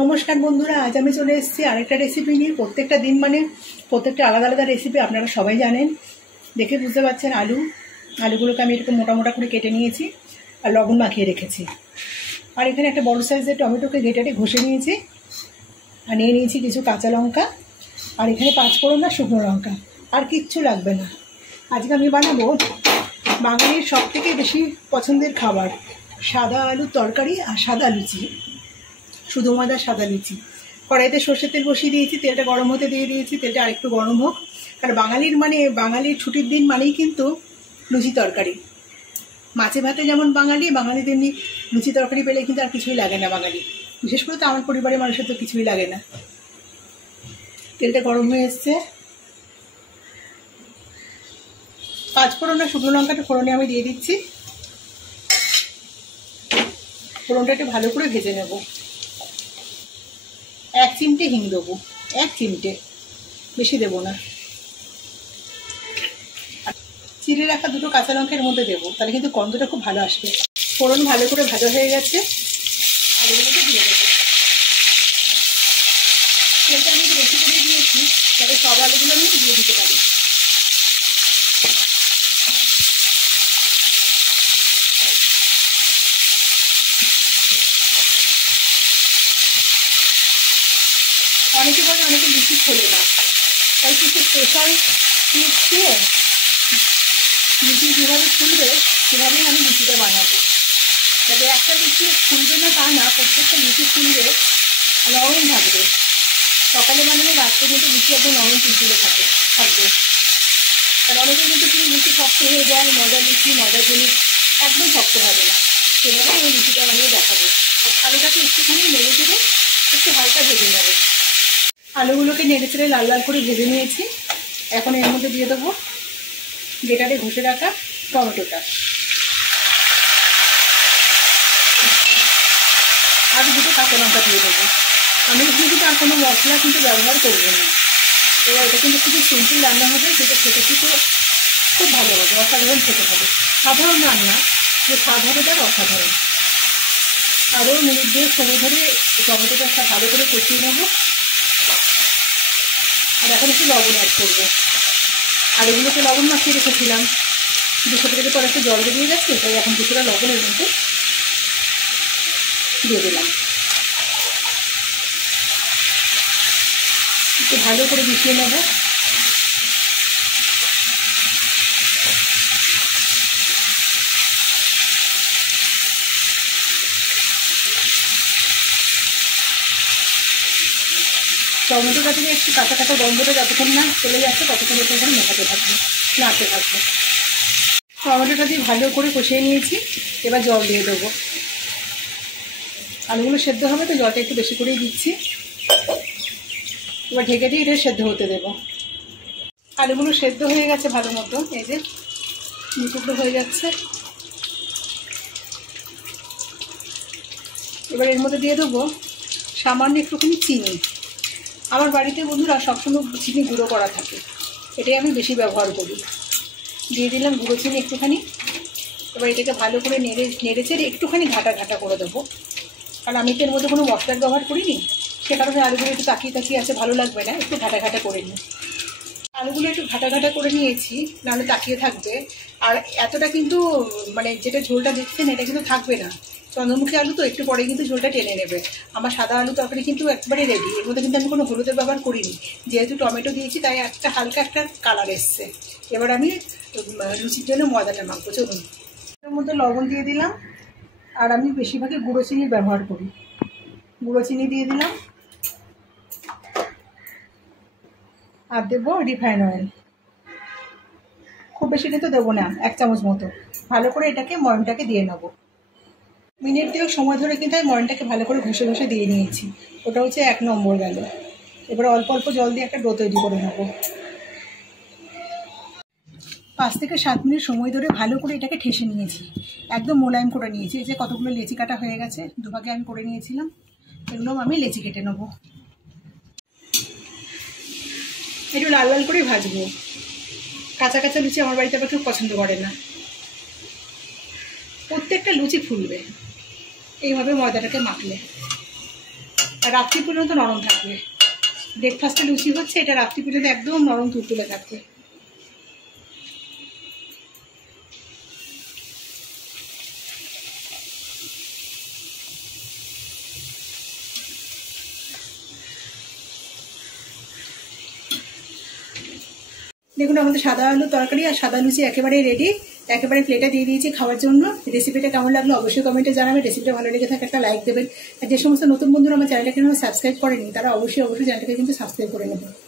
নমস্কার বন্ধুরা, আজ আমি চলে এসেছি আরেকটা রেসিপি নিয়ে। প্রত্যেকটা দিন প্রত্যেকটা আলাদা আলাদা রেসিপি আপনারা সবাই জানেন, দেখে বুঝতে পারছেন। আলুগুলোকে আমি এরকম মোটা মোটা করে কেটে নিয়েছি আর লবণ মাখিয়ে রেখেছি। আর এখানে একটা বড় সাইজের টমেটোকে ঘেটে ঘষে নিয়েছি আর নিয়ে নিয়েছি কিছু কাঁচা লঙ্কা। আর এখানে 5 ফোড়ন আর শুকনো লঙ্কা, আর কিচ্ছু লাগবে না। আজকে আমি বানাবো বাঙালির সবথেকে বেশি পছন্দের খাবার, সাদা আলুর তরকারি আর সাদা লুচি, শুধু ময়দার সাদা লুচি। কড়াইতে সর্ষের তেল বসিয়ে দিয়েছি, তেলটা গরম হতে দিয়ে দিয়েছি। তেলটা আরেকটু গরম হোক, কারণ বাঙালির ছুটির দিন মানেই কিন্তু লুচি তরকারি। মাছে ভাতে যেমন বাঙালি তেমনি লুচি তরকারি পেলে কিন্তু আর কিছুই লাগে না বাঙালি, বিশেষ করে তো আমার পরিবারের মানুষের তো কিছুই লাগে না। তেলটা গরম হয়ে এসছে। 5 ফোড়ন আর শুকনো লঙ্কাটা ফোড়নে আমি দিয়ে দিচ্ছি। ফোড়নটা একটু ভালো করে ভেজে নেব। 1 চিমটে হিং দেবো, 1 চিমটে, বেশি দেবো না। চিড়ে রাখা 2টো কাঁচা লঙ্কার মধ্যে দেবো, তাহলে কিন্তু গন্ধটা খুব ভালো আসবে। ফোড়ন ভালো করে ভাজা হয়ে গেছে, আলুগুলোকে দিয়ে দেবো। তেলটা আমি একটু বেশি করে দিয়েছি, তাহলে সব আলুগুলো আমি দিয়ে দিতে পারি। অনেকে বলে অনেকে লুচি খোলে না, তাই কিছু স্পেশাল টিপস দিয়ে লুচি যেভাবে খুলবে সেভাবেই আমি লুচিটা বানাবো। যাতে একটা লুচি খুলবে না তা না, প্রত্যেকটা লুচি খুলবে, নরম থাকবে। সকালে বানালে রাত্রে কিন্তু লুচি একদম নরম তুলতুলে থাকবে। আর অনেকে কিন্তু তুমি লুচি শক্ত হয়ে যায়, ময়দা জিনিস একদম শক্ত হবে না। সেভাবে আমি লুচিটা বানিয়ে দেখাবো। আলুটাকে একটুখানি নেড়ে চেড়ে একটু হালকা ভেজে নেবো। আলুগুলোকে নেড়ে চেড়ে লাল লাল করে ভেজে নিয়েছি। এখন এর মধ্যে দিয়ে দেবো গ্রেটারে ঘষে রাখা টমেটোটা, আর 2টো কাঁচা লঙ্কা দিয়ে দেবো। আমি কিন্তু আর কোনো মশলা কিন্তু ব্যবহার করবো না। এবার এটা কিন্তু খুবই সিম্পল রান্না হবে, যেটা খেতে কিন্তু খুব ভালো হবে, অসাধারণ খেতে হবে। সাধারণ রান্না, যে স্বাদ হবে তার অসাধারণ। আরও মিনিট দিয়ে সময় ধরে টমেটোটা ভালো করে কষিয়ে নেবো। আর এখন একটু লবণ অ্যাড করবো। আলুগুলোকে লবণ মাখিয়ে রেখেছিলাম, 2 থেকে পরে একটু জল বেরিয়ে যাচ্ছে, তাই এখন কিছুটা লবণের মধ্যে দিয়ে দিলাম। একটু ভালো করে মিশিয়ে নেব। টমেটোটা থেকে একটু কাঁচা কাঁচা গন্ধটা যতক্ষণ না চলে যাচ্ছে ততক্ষণ একটু এখানে মেশাতে থাকবে, নাড়তে থাকবে। টমেটোটা দিয়ে ভালো করে কষিয়ে নিয়েছি, এবার জল দিয়ে দেবো। আলুগুলো সেদ্ধ হবে তো জলটা একটু বেশি করেই দিচ্ছি। এবার ঢেকে দিয়ে এটা সেদ্ধ হতে দেবো। আলুগুলো সেদ্ধ হয়ে গেছে ভালো মতো, এই যে টুকরো হয়ে যাচ্ছে। এবার এর মধ্যে দিয়ে দেবো সামান্য একটুখানি চিনি। আমার বাড়িতে বন্ধুরা সবসময় চিনি গুঁড়ো করা থাকে, এটাই আমি বেশি ব্যবহার করি। দিয়ে দিলাম গুঁড়ো চিনি একটুখানি। এবার এটাকে ভালো করে নেড়ে চেড়ে একটুখানি ঘাটা করে দেবো, কারণ আমি তো এর মধ্যে কোনো মশলার ব্যবহার করিনি, সে কারণে আলুগুলো একটু তাকিয়ে আছে ভালো লাগবে না, একটু ঘাটা করে নিই। আলুগুলো একটু ঘাটা করে নিয়েছি, নাহলে তাকিয়ে থাকবে। আর এতটা কিন্তু মানে যেটা ঝোলটা দেখছেন এটা কিন্তু থাকবে না, চন্দ্রমুখী আলু তো একটু পরে কিন্তু ঝোলটা টেনে নেবে। আমার সাদা আলু তরকারি কিন্তু একবারে রেডি। এর মধ্যে কিন্তু আমি কোনো হলুদের ব্যবহার করিনি, যেহেতু টমেটো দিয়েছি তাই হালকা একটা কালার এসছে। এবার আমি লুচির জন্য ময়দাটা মাখবো। চলুন, এর মধ্যে লবণ দিয়ে দিলাম, আর আমি বেশিরভাগই গুঁড়ো চিনির ব্যবহার করি। গুঁড়ো চিনি দিয়ে দিলাম, আর দেবো রিফাইন অয়েল। খুব বেশি কিন্তু দেবো না, 1 চামচ মতো। ভালো করে এটাকে ময়নটাকে দিয়ে নেবো। মিনিট 2 সময় ধরে কিন্তু আমি ময়নটাকে ভালো করে ঘষে দিয়ে নিয়েছি। ওটা হচ্ছে 1 নম্বর গেল। এবার অল্প অল্প জল দিয়ে একটা ডো তৈরি করে নেবো। 5 থেকে 7 মিনিট সময় ধরে ভালো করে এটাকে ঠেসে নিয়েছি, একদম মোলায়েম করে নিয়েছি। এই যে কতগুলো লেচি কাটা হয়ে গেছে, দুভাগে আমি করে নিয়েছিলাম। এগুলো আমি লেচি কেটে নেবো। একটু লাল লাল করে ভাজবো। কাঁচা কাঁচা লুচি আমার বাড়িতে আবার কেউ পছন্দ করে না। প্রত্যেকটা লুচি ফুলবে এইভাবে ময়দাটাকে মাখলে। রাত্রি পর্যন্ত নরম থাকবে। ব্রেকফাস্টে লুচি হচ্ছে, এটা রাত্রি পর্যন্ত একদম নরম তুলতুলে থাকবে। দেখুন আমাদের সাদা আলুর তরকারি আর সাদা লুচি একেবারে রেডি, একেবারে প্লেটে দিয়ে দিয়েছি খাওয়ার জন্য। রেসিপিটা কেমন লাগলো অবশ্যই কমেন্টে জানাবেন। রেসিপিটা ভালো লেগে থাকে একটা লাইক দেবেন। আর যে সমস্ত নতুন বন্ধুরা আমার চ্যানেলটাকে সাবস্ক্রাইব করেনি তারা অবশ্যই চ্যানেলটাকে কিন্তু সাবস্ক্রাইব করে নেবেন।